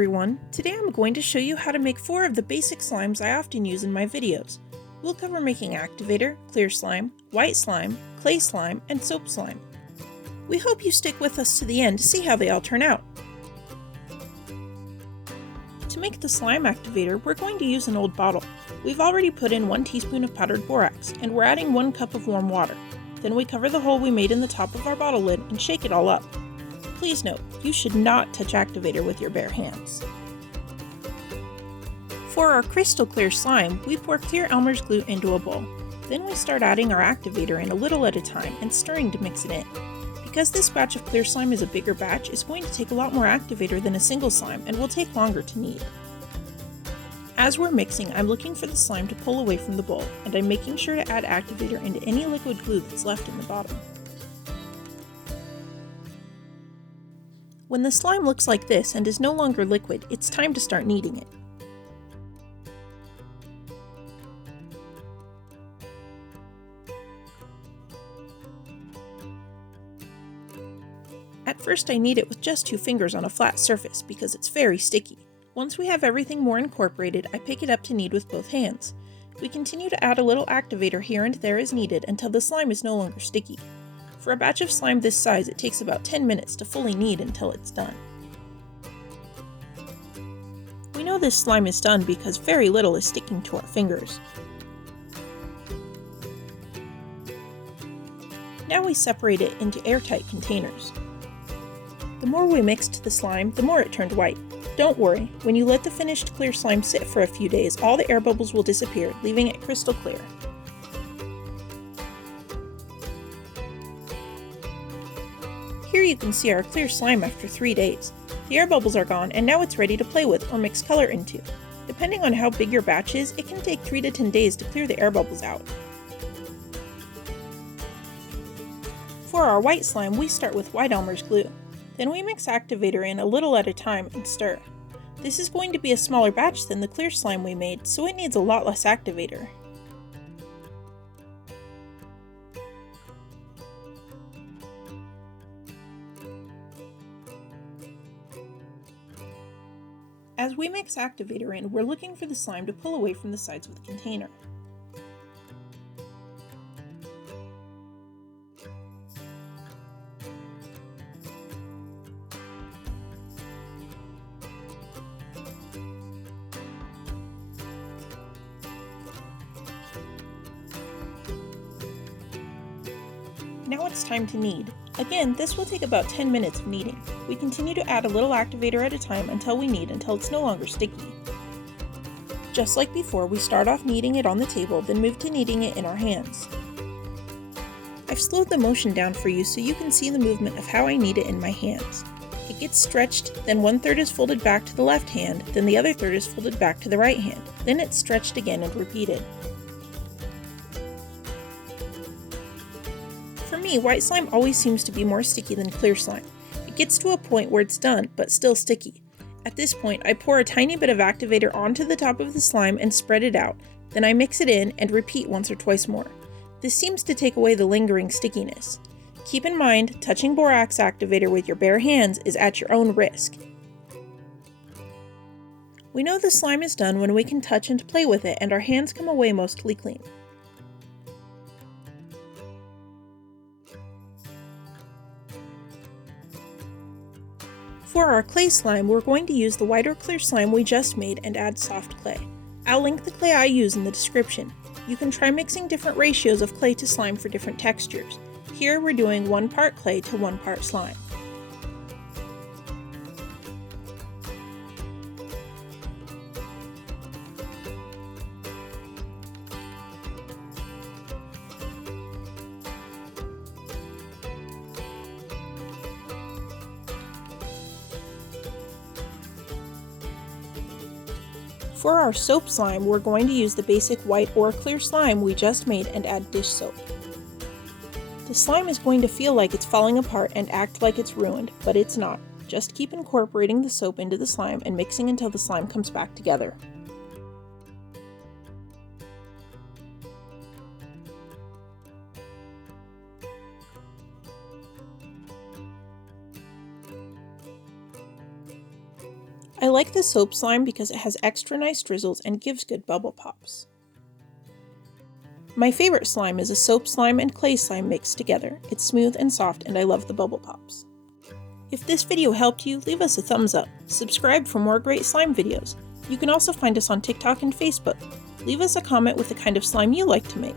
everyone! Today I'm going to show you how to make 4 of the basic slimes I often use in my videos. We'll cover making Activator, clear slime, white slime, clay slime, and soap slime. We hope you stick with us to the end to see how they all turn out. To make the slime activator, we're going to use an old bottle. We've already put in 1 teaspoon of powdered borax, and we're adding 1 cup of warm water. Then we cover the hole we made in the top of our bottle lid and shake it all up. Please note, you should not touch Activator with your bare hands. For our crystal clear slime, we pour clear Elmer's glue into a bowl. Then we start adding our Activator in a little at a time and stirring to mix it in. Because this batch of clear slime is a bigger batch, it's going to take a lot more Activator than a single slime and will take longer to knead. As we're mixing, I'm looking for the slime to pull away from the bowl, and I'm making sure to add Activator into any liquid glue that's left in the bottom. When the slime looks like this and is no longer liquid, it's time to start kneading it. At first I knead it with just 2 fingers on a flat surface because it's very sticky. Once we have everything more incorporated, I pick it up to knead with both hands. We continue to add a little Activator here and there as needed until the slime is no longer sticky. For a batch of slime this size, it takes about 10 minutes to fully knead until it's done. We know this slime is done because very little is sticking to our fingers. Now we separate it into airtight containers. The more we mixed the slime, the more it turned white. Don't worry, when you let the finished clear slime sit for a few days, all the air bubbles will disappear, leaving it crystal clear. Here you can see our clear slime after 3 days. The air bubbles are gone and now it's ready to play with or mix color into. Depending on how big your batch is, it can take 3 to 10 days to clear the air bubbles out. For our white slime, we start with white Elmer's glue. Then we mix Activator in a little at a time and stir. This is going to be a smaller batch than the clear slime we made, so it needs a lot less Activator. As we mix Activator in, we're looking for the slime to pull away from the sides of the container. Now it's time to knead. Again, this will take about 10 minutes of kneading. We continue to add a little Activator at a time until we knead until it's no longer sticky. Just like before, we start off kneading it on the table, then move to kneading it in our hands. I've slowed the motion down for you so you can see the movement of how I knead it in my hands. It gets stretched, then 1/3 is folded back to the left hand, then the other third is folded back to the right hand. Then it's stretched again and repeated. For me, white slime always seems to be more sticky than clear slime. It gets to a point where it's done, but still sticky. At this point, I pour a tiny bit of Activator onto the top of the slime and spread it out. Then I mix it in and repeat once or twice more. This seems to take away the lingering stickiness. Keep in mind, touching borax Activator with your bare hands is at your own risk. We know the slime is done when we can touch and play with it and our hands come away mostly clean. For our clay slime, we're going to use the white or clear slime we just made and add soft clay. I'll link the clay I use in the description. You can try mixing different ratios of clay to slime for different textures. Here we're doing 1 part clay to 1 part slime. For our soap slime, we're going to use the basic white or clear slime we just made and add dish soap. The slime is going to feel like it's falling apart and act like it's ruined, but it's not. Just keep incorporating the soap into the slime and mixing until the slime comes back together. I like the soap slime because it has extra nice drizzles and gives good bubble pops. My favorite slime is a soap slime and clay slime mixed together. It's smooth and soft and I love the bubble pops. If this video helped you, leave us a thumbs up. Subscribe for more great slime videos. You can also find us on TikTok and Facebook. Leave us a comment with the kind of slime you like to make.